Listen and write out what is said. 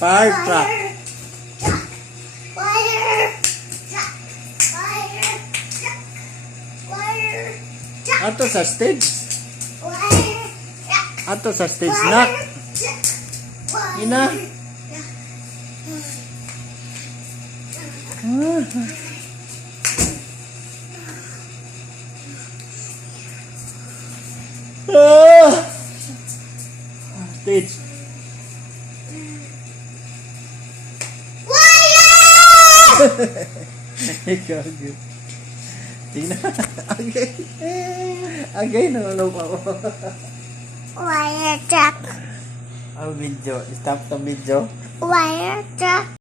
Fire truck. Ato sa stage. Ato sa stage na. Ina. Stage. Ikaw, good. Tingnan. Agay. Agay, nalalaw pa ako. Wire truck. Ang video. Stop the video. Wire truck.